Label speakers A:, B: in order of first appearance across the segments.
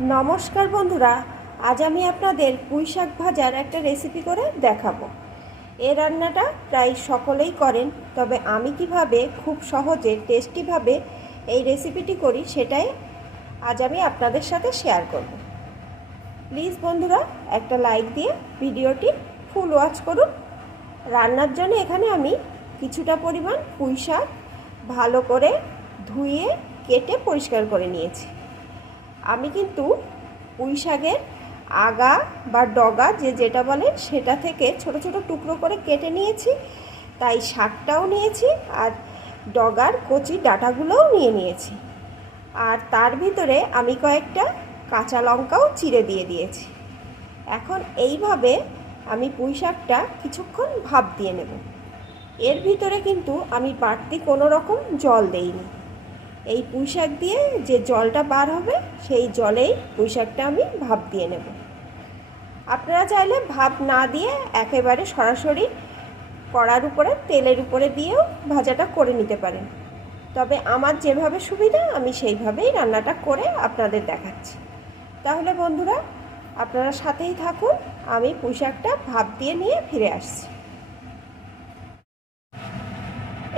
A: নমস্কার বন্ধুরা, আজ আমি আপনাদের পুঁই শাক ভাজার একটা রেসিপি করে দেখাবো। এই রান্নাটা প্রায় সকলেই করেন, তবে আমি কীভাবে খুব সহজে টেস্টিভাবে এই রেসিপিটি করি সেটাই আজ আমি আপনাদের সাথে শেয়ার করব। প্লিজ বন্ধুরা, একটা লাইক দিয়ে ভিডিওটি ফুল ওয়াচ করুন। রান্নার জন্য এখানে আমি কিছুটা পরিমাণ পুঁই শাক ভালো করে ধুয়ে, কেটে পরিষ্কার করে নিয়েছি। আমি কিন্তু পুঁই শাকের আগা বা ডগা যে যেটা বলে সেটা থেকে ছোট ছোট টুকরো করে কেটে নিয়েছি, তাই শাকটাও নিয়েছি আর ডগার কচি ডাটাগুলোও নিয়ে নিয়েছি। আর তার ভিতরে আমি কয়েকটা কাঁচা লঙ্কাও চিড়ে দিয়ে দিয়েছি। এখন এইভাবে আমি পুঁই শাকটা কিছুক্ষণ ভাপ দিয়ে নেব। এর ভিতরে কিন্তু আমি বাড়তি কোনো রকম জল দেইনি। এই পুঁই শাক দিয়ে যে জলটা বার হবে, সেই জলেই পুঁই শাকটা আমি ভাপ দিয়ে নেব। আপনারা চাইলে ভাপ না দিয়ে একেবারে সরাসরি কড়ার উপরে, তেলের উপরে দিয়েও ভাজাটা করে নিতে পারেন। তবে আমার যেভাবে সুবিধা, আমি সেইভাবেই রান্নাটা করে আপনাদের দেখাচ্ছি। তাহলে বন্ধুরা, আপনারা সাথেই থাকুন, আমি পুঁই শাকটা ভাপ দিয়ে নিয়ে ফিরে আসছি।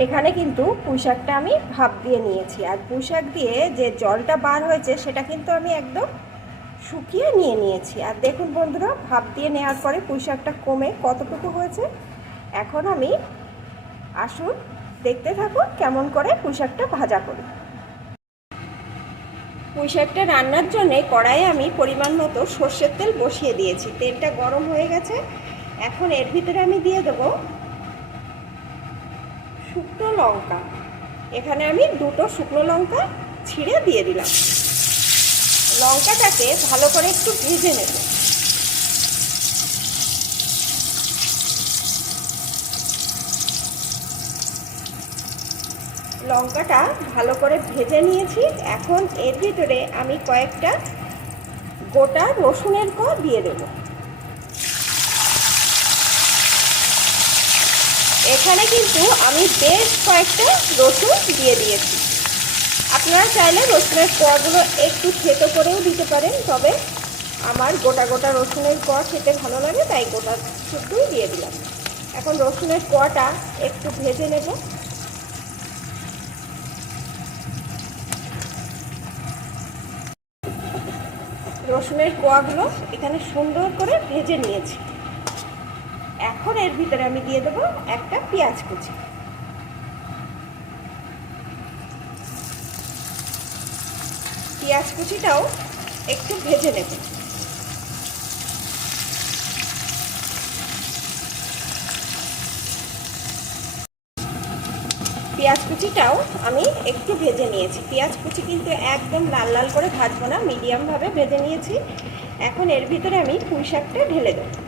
A: এখানে কিন্তু পুঁইশাকটা আমি ভাপ দিয়ে নিয়েছি। আর পুঁইশাক দিয়ে যে জলটা বার হয়েছে, সেটা কিন্তু আমি একদম শুকিয়ে নিয়ে নিয়েছি। আর দেখুন বন্ধুরা, ভাপ দিয়ে নেওয়ার পরে পুঁইশাকটা কমে কতটুকু হয়েছে? এখন আমি আসুন, দেখতে থাকুন কেমন করে পুঁইশাকটা ভাজা করি। পুঁইশাকটা রান্নার জন্যে কড়াইয়ে আমি পরিমাণ মতো সর্ষের তেল বসিয়ে দিয়েছি। তেলটা গরম হয়ে গেছে। এখন এর ভিতরে আমি দিয়ে দেবো শুকনো লঙ্কা। এখানে আমি দুটো শুকনো লঙ্কা ছিঁড়ে দিয়ে দিলাম। লঙ্কাটাকে ভালো করে একটু ভেজে নেব। লঙ্কাটা ভালো করে ভেজে নিয়েছি। এখন এর ভিতরে আমি কয়েকটা গোটা রসুনের ক দিয়ে দেবো। এখানে কিন্তু আমি বেশ কয়েকটা রসুন দিয়ে দিয়েছি। আপনারা চাইলে রসুনের কোয়াগুলো একটু থেতো করেও দিতে পারেন, তবে আমার গোটা গোটা রসুনের কোয়া খেতে ভালো লাগে, তাই গোটা শুদ্ধই দিয়ে দিলাম। এখন রসুনের কোয়াটা একটু ভেজে নেব। রসুনের কোয়াগুলো এখানে সুন্দর করে ভেজে নিয়েছি। এখন এর ভিতরে আমি দিয়ে দেবো একটা পেঁয়াজ কুচি। পেঁয়াজ কুচিটাও একটু ভেজে নেব। পেঁয়াজ কুচিটাও আমি একটু ভেজে নিয়েছি। পেঁয়াজ কুচি কিন্তু একদম লাল লাল করে ভাজবো না মিডিয়ামভাবে ভেজে নিয়েছি। এখন এর ভিতরে আমি পুঁই শাকটা ঢেলে দেবো।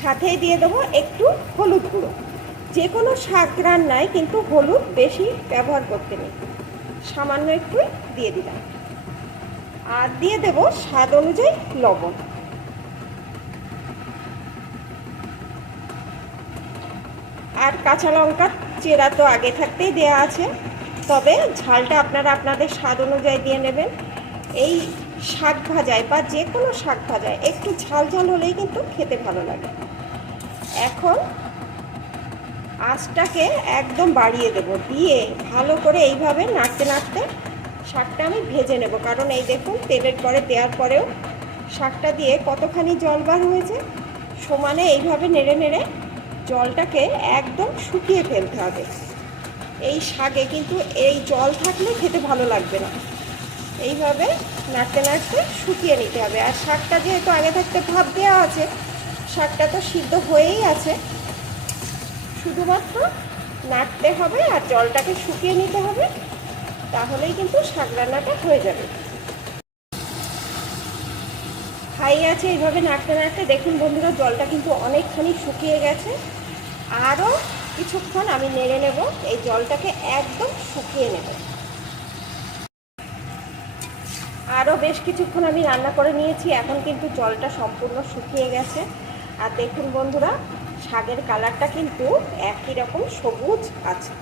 A: সাথেই দিয়ে দেবো একটু হলুদ গুঁড়ো। যে কোনো শাক রান্নায় কিন্তু হলুদ বেশি ব্যবহার করতে নেই। সামান্য একটু দিয়ে দিলাম। আর দিয়ে দেব স্বাদ অনুযায়ী লবণ। আর কাঁচা লঙ্কা চেরা তো আগে থাকতেই দেয়া আছে। তবে ঝালটা আপনারা আপনাদের স্বাদ অনুযায়ী দিয়ে নেবেন। এই শাক ভাজায় বা যে কোনো শাক ভাজায় একটু ঝাল ঝাল হলেই কিন্তু খেতে ভালো লাগে। এখন আঁচটাকে একদম বাড়িয়ে দেব। দিয়ে ভালো করে এইভাবে নাড়তে নাড়তে শাকটা আমি ভেজে নেব। কারণ এই দেখুন, তেলের পরে, দেওয়ার পরেও শাকটা দিয়ে কতখানি জল বার হয়েছে, সমানে এইভাবে নেড়ে নেড়ে জলটাকে একদম শুকিয়ে ফেলতে হবে। এই শাকে কিন্তু এই জল থাকলে খেতে ভালো লাগবে না। এইভাবে নাড়তে নাড়তে শুকিয়ে নিতে হবে। আর শাকটা যেহেতু আগে থাকতে ভাব দেওয়া আছে শাকটা তো সিদ্ধ হয়েই আছে। শুধুমাত্র নাড়তে হবে আর জলটাকে শুকিয়ে নিতে হবে, তাহলেই কিন্তু শাক রান্নাটা হয়ে যাবে। হাই আছে এইভাবে নাড়তে নাড়তে, দেখুন বন্ধুরা, জলটা কিন্তু অনেকখানি শুকিয়ে গেছে। আরও কিছুক্ষণ আমি নেড়ে নেব, এই জলটাকে একদম শুকিয়ে নেব। আরও বেশ কিছুক্ষণ আমি রান্না করে নিয়েছি, এখন কিন্তু জলটা সম্পূর্ণ শুকিয়ে গেছে। আর দেখুন বন্ধুরা, শাকের কালারটা কিন্তু একই রকম সবুজ আছে।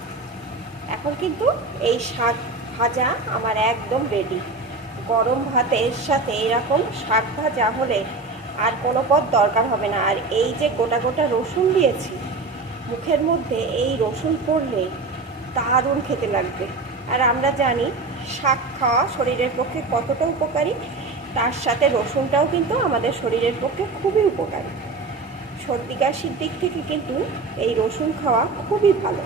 A: এখন কিন্তু এই শাক ভাজা আমার একদম রেডি গরম ভাতের সাথে এরকম শাক ভাজা হলে আর কোনো পথ দরকার হবে না। আর এই যে গোটা গোটা রসুন দিয়েছি, মুখের মধ্যে এই রসুন পড়লে দারুণ খেতে লাগবে। আর আমরা জানি শাক খাওয়া শরীরের পক্ষে কতটা উপকারী, তার সাথে রসুনটাও কিন্তু আমাদের শরীরের পক্ষে খুবই উপকারী। সর্দি কাশির দিক থেকে কিন্তু এই রসুন খাওয়া খুবই ভালো।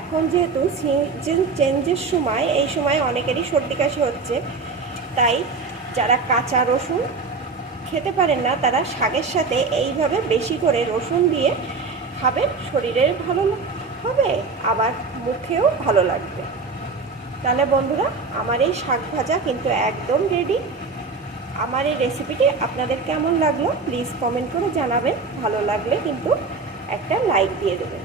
A: এখন যেহেতু সিজন চেঞ্জের সময়, এই সময় অনেকেরই সর্দি কাশি হচ্ছে। তাই যারা কাঁচা রসুন খেতে পারেন না, তারা শাকের সাথে এইভাবে বেশি করে রসুন দিয়ে খাবেন। শরীরের ভালো হবে, আবার মুখেও ভালো লাগবে। তাহলে বন্ধুরা, আমার এই শাক ভাজা কিন্তু একদম রেডি আমার এই রেসিপিটি আপনাদের কেমন লাগল প্লিজ কমেন্ট করে জানাবেন। ভালো লাগলে কিন্তু একটা লাইক দিয়ে দেবেন।